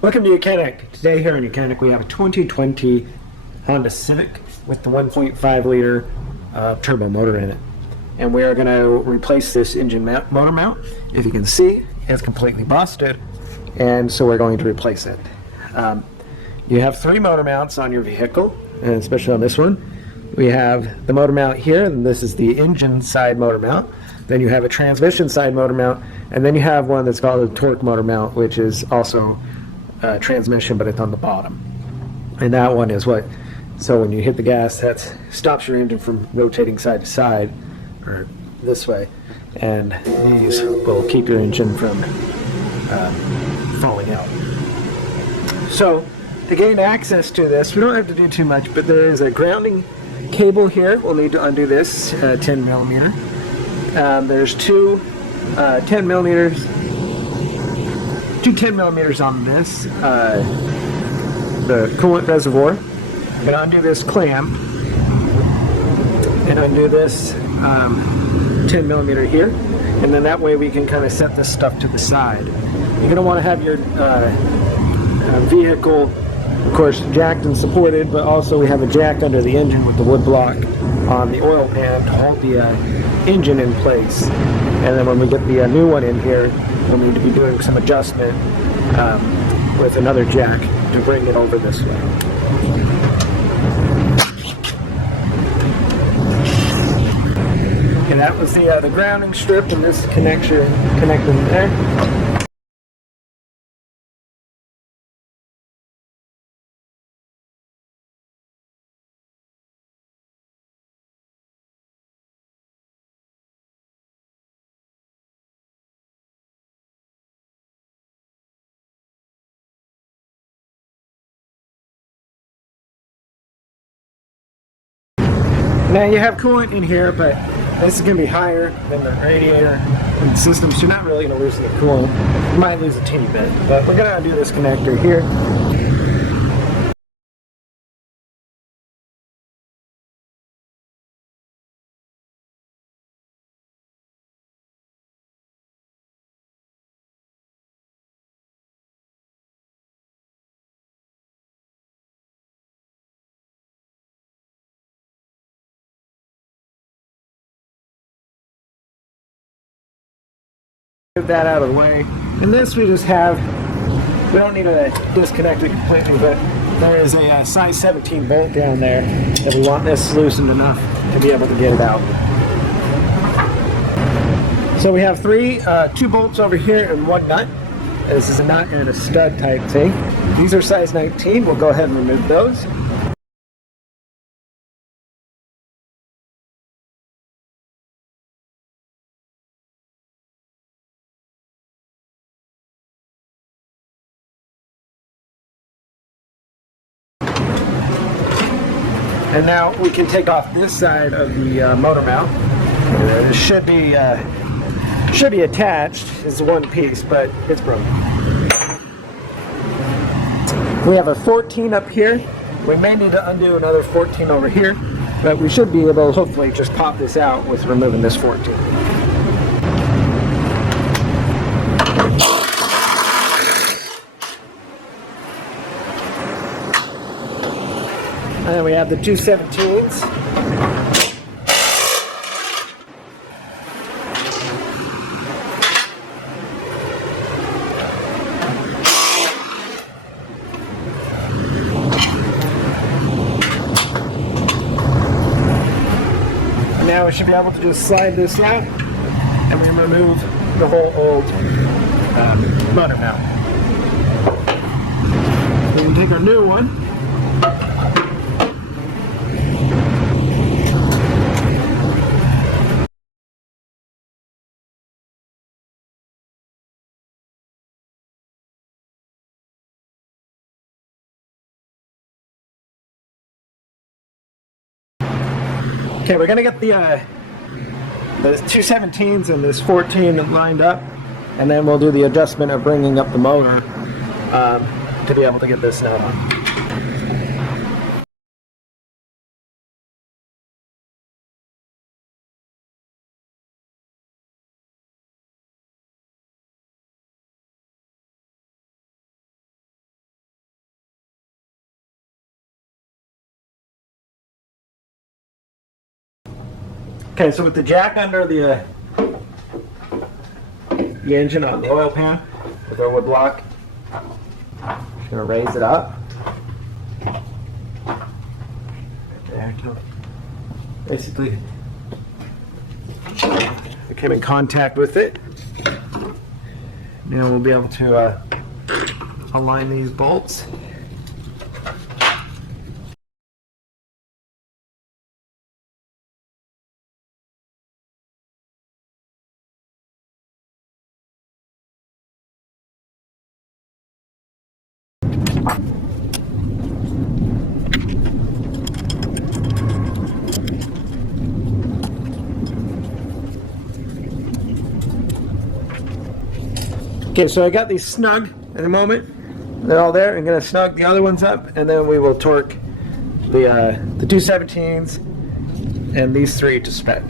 Welcome to YOUCANIC. Today here on YOUCANIC we have a 2020 Honda Civic with the 1.5 liter turbo motor in it. And we are going to replace this engine motor mount. If you can see, it's completely busted, and so we're going to replace it. You have three motor mounts on your vehicle, and especially on this one. We have the motor mount here, and this is the engine side motor mount. Then you have a transmission side motor mount, and then you have one that's called a torque motor mount, which is also transmission, but it's on the bottom. And that one is what, so when you hit the gas, that stops your engine from rotating side to side, or this way, and these will keep your engine from falling out. So to gain access to this, we don't have to do too much, but there is a grounding cable here. We'll need to undo this 10 millimeter. There's two 10 millimeters on this, the coolant reservoir. I'm going to undo this clamp and undo this 10 millimeter here, and then that way we can kind of set this stuff to the side. You're going to want to have your vehicle, of course, jacked and supported, but also we have a jack under the engine with the wood block on the oil pan to hold the engine in place. And then when we get the new one in here, we'll need to be doing some adjustment with another jack to bring it over this way. And that was the grounding strip, and this connecting there. Now you have coolant in here, but this is going to be higher than the radiator and the system, so you're not really going to lose the coolant. You might lose a teeny bit, but we're going to undo this connector here. Get that out of the way. And this we just have, we don't need to disconnect it completely, but there is a size 17 bolt down there that we want this loosened enough to be able to get it out. So we have two bolts over here and one nut. This is a nut and a stud type thing. These are size 19. We'll go ahead and remove those. And now we can take off this side of the motor mount. It should be attached. It's one piece, but it's broken. We have a 14 up here. We may need to undo another 14 over here, but we should be able to hopefully just pop this out with removing this 14. And then we have the two 17s. Now we should be able to just slide this out, and we remove the whole old motor mount. We can take our new one. Okay, we're gonna get the 2 17s and this 14 lined up, and then we'll do the adjustment of bringing up the motor to be able to get this now on. Okay, so with the jack under the engine on the oil pan with our wood block, just gonna raise it up. Basically, we came in contact with it. Now we'll be able to align these bolts. Okay, so I got these snug in a moment. They're all there. I'm going to snug the other ones up, and then we will torque the 217s and these three to spec.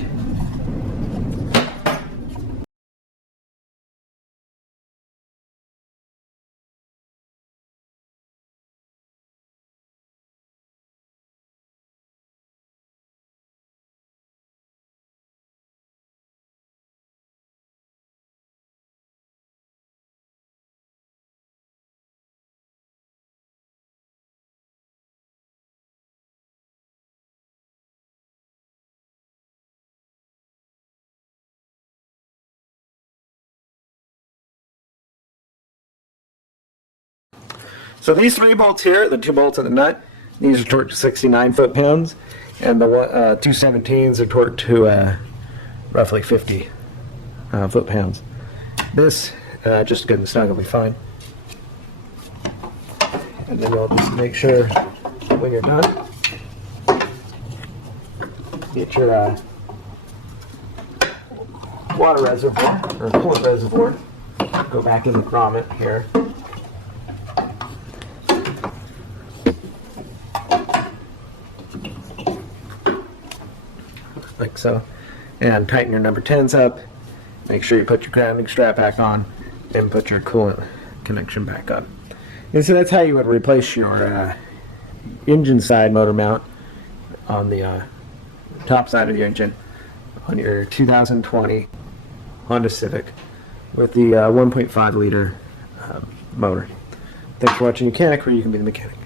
So these three bolts here, the two bolts of the nut, these are torqued to 69 foot-pounds, and the 217s are torqued to roughly 50 foot-pounds. This, just good and snug, will be fine. And then you'll just make sure when you're done, get your water reservoir, or coolant reservoir, go back in the grommet here. Like so, and tighten your number 10s up. Make sure you put your grounding strap back on and put your coolant connection back on. And so that's how you would replace your engine side motor mount on the top side of the engine on your 2020 Honda Civic with the 1.5 liter motor. Thanks for watching YOUCANIC, where you can be the mechanic.